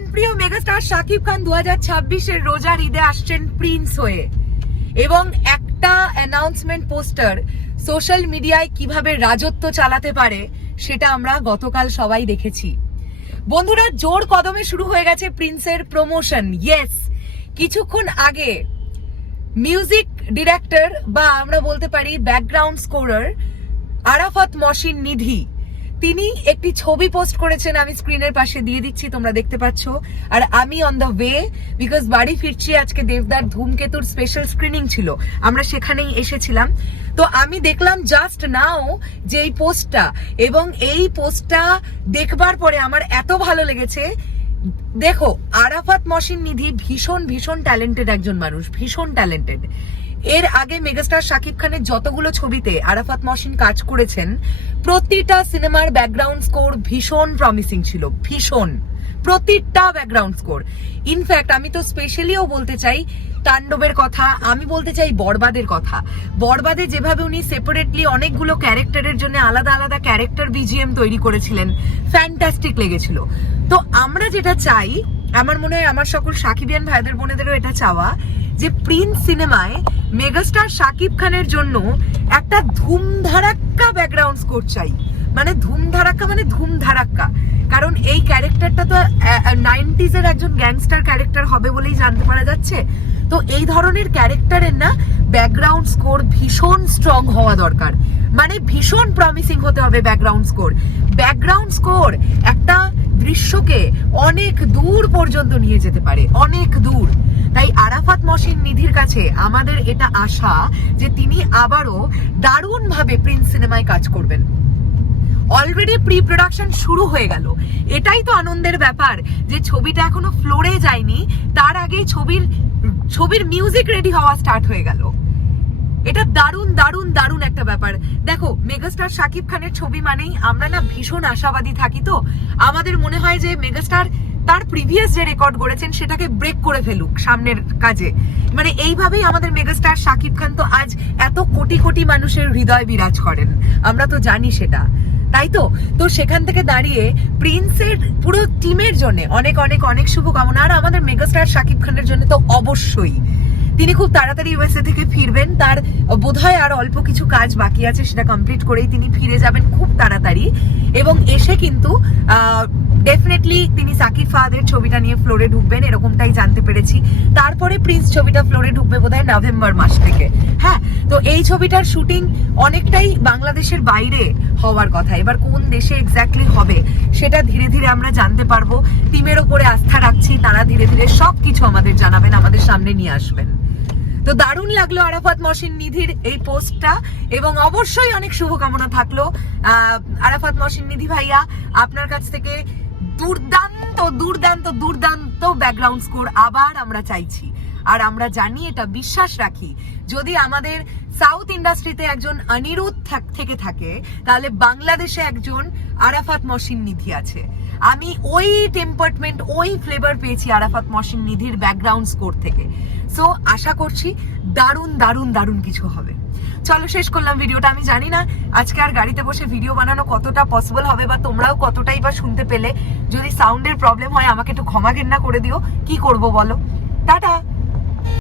প্রাণপ্রিয় মেগাস্টার শাকিব খান দু হাজার ছাব্বিশের রোজার ঈদে আসছেন প্রিন্স হয়ে। এবং একটা অ্যানাউন্সমেন্ট পোস্টার সোশ্যাল মিডিয়ায় কীভাবে রাজত্ব চালাতে পারে সেটা আমরা গতকাল সবাই দেখেছি। বন্ধুরা, জোর কদমে শুরু হয়ে গেছে প্রিন্সের প্রমোশন। ইয়েস কিছুক্ষণ আগে মিউজিক ডিরেক্টর বা আমরা বলতে পারি ব্যাকগ্রাউন্ড স্কোরার আরাফাত মসিন নিধি তিনি একটি ছবি পোস্ট করেছেন, আমি স্ক্রিনের পাশে দিয়ে দিচ্ছি, তোমরা দেখতে পাচ্ছ। আর আমি অন দ্য ওয়ে বিকজ বাড়ি ফিরছি, আজকে দেবদার ধূমকেতুর স্পেশাল স্ক্রিনিং ছিল। আমরা সেখানেই এসেছিলাম। তো আমি দেখলাম জাস্ট নাও যে এই পোস্টটা এবং এই পোস্টটা দেখবার পরে আমার এত ভালো লেগেছে দেখো, আরাফাত মসিন নিধি ভীষণ ভীষণ ট্যালেন্টেড একজন মানুষ, ভীষণ ট্যালেন্টেড এর আগে মেগাস্টার শাকিব খানের যতগুলো ছবিতে আরাফাত মসিন কাজ করেছেন, প্রতিটা সিনেমার ব্যাকগ্রাউন্ড স্কোর ভীষণ প্রমিসিং ছিল, ভীষণ। প্রতিটা ব্যাকগ্রাউন্ড স্কোর ইনফ্যাক্ট আমি তো স্পেশালিও বলতে চাই তাণ্ডবের কথা, আমি বলতে চাই বরবাদের কথা। বরবাদে যেভাবে উনি সেপারেটলি অনেকগুলো ক্যারেক্টারের জন্য আলাদা আলাদা ক্যারেক্টার বিজিএম তৈরি করেছিলেন ফ্যান্টাস্টিক লেগেছিল। তো আমরা যেটা চাই, আমার মনে হয় আমার সকল সাকিবিয়ান ভাইদের বোনেদেরও এটা চাওয়া, যে প্রিন্স সিনেমায় মেগাস্টার শাকিব খানের জন্য একটা ধুমধারাক্কা ব্যাকগ্রাউন্ড স্কোর চাই। মানে ধুমধারাক্কা মানে ধুমধারাক্কা। কারণ এই ক্যারেক্টারটা তো নাইনটিজ এর একজন গ্যাংস্টার ক্যারেক্টার হবে বলেই জানতে পারা যাচ্ছে। তো এই ধরনের ক্যারেক্টারের না ব্যাকগ্রাউন্ড স্কোর ভীষণ স্ট্রং হওয়া দরকার। মানে ভীষণ প্রমিসিং হতে হবে ব্যাকগ্রাউন্ড স্কোর ব্যাকগ্রাউন্ড স্কোর একটা দৃশ্যকে অনেক দূর পর্যন্ত নিয়ে যেতে পারে, অনেক দূর। তাই আরাফাত মসিন নিধির কাছে আমাদের এটা আশা যে তিনি আবারও দারুণভাবে প্রিন্স সিনেমায় কাজ করবেন। অলরেডি প্রি প্রোডাকশন শুরু হয়ে গেল। এটাই তো আনন্দের ব্যাপার যে ছবিটা এখনও ফ্লোরে যায়নি, তার আগে ছবির ছবির মিউজিক রেডি হওয়া স্টার্ট হয়ে গেল। এটা দারুণ দারুণ দারুণ একটা ব্যাপার। দেখো মেগাস্টার শাকিব খানের ছবি মানেই আমরা না ভীষণ আশাবাদী থাকি তো। আমাদের মনে হয় যে মেগাস্টার তার প্রিভিয়াস যে রেকর্ড করেছেন সেটাকে ব্রেক করে ফেলুক সামনের কাজে। মানে এইভাবেই আমাদের মেগাস্টার শাকিব খান তো আজ এত কোটি কোটি মানুষের হৃদয় বিরাজ করেন। আমরা তো জানি সেটা। তাই তো? তো সেখান থেকে দাঁড়িয়ে প্রিন্সের পুরো টিমের জন্য অনেক অনেক অনেক শুভকামনা। আর আমাদের মেগাস্টার শাকিব খানের জন্য তো অবশ্যই। তিনি খুব তাড়াতাড়ি ইউএসএ থেকে ফিরবেন। তার বোধহয় আর অল্প কিছু কাজ বাকি আছে, সেটা কমপ্লিট করেই তিনি ফিরে যাবেন খুব তাড়াতাড়ি। এবং এসে কিন্তু ডেফিনেটলি তিনি সাকিব ফাহাদের ছবিটা নিয়ে ফ্লোরে ঢুকবেন, এরকমটাই জানতে পেরেছি। তারপরে প্রিন্স ছবিটা ফ্লোরে ঢুকবে বোধহয় নভেম্বর মাস থেকে। হ্যাঁ এই ছবিটার শুটিং অনেকটাই বাংলাদেশের বাইরে হওয়ার কথা। এবার কোন দেশে এক্স্যাক্টলি হবে সেটা ধীরে ধীরে আমরা জানতে পারব। টিমের ওপরে আস্থা রাখছি, তারা ধীরে ধীরে সবকিছু আমাদের জানাবেন, আমাদের সামনে নিয়ে আসবেন। তো দারুণ লাগল আরাফাত মসিন নিধির এই পোস্টটা, এবং অবশ্যই অনেক শুভকামনা থাকল। আরাফাত মসিন নিধি ভাইয়া, আপনার কাছ থেকে দুর্দান্ত দুর্দান্ত দুর্দান্ত ব্যাকগ্রাউন্ড স্কোর আবার আমরা চাইছি। আর আমরা জানি এটা বিশ্বাস রাখি। যদি আমাদের সাউথ ইন্ডাস্ট্রিতে একজন অনিরুদ্ধ থাক- থেকে তাহলে বাংলাদেশে একজন আরাফাত মসিন নিধি আছে। আমি ওই টেম্পারমেন্ট ওই ফ্লেভার পেয়েছি আরাফাত মসিন নিধির ব্যাকগ্রাউন্ড স্কোর থেকে। সো আশা করছি দারুণ দারুণ দারুণ কিছু হবে। চলো, শেষ করলাম ভিডিওটা। আমি জানি না আজকে আর গাড়িতে বসে ভিডিও বানানো কতটা পসিবল হবে বা তোমরাও কতটাই বা শুনতে পেলে। যদি সাউন্ডের প্রবলেম হয়, আমাকে একটু ক্ষমা ঘেন্না করে দিও। কি করব বলো? টাটা!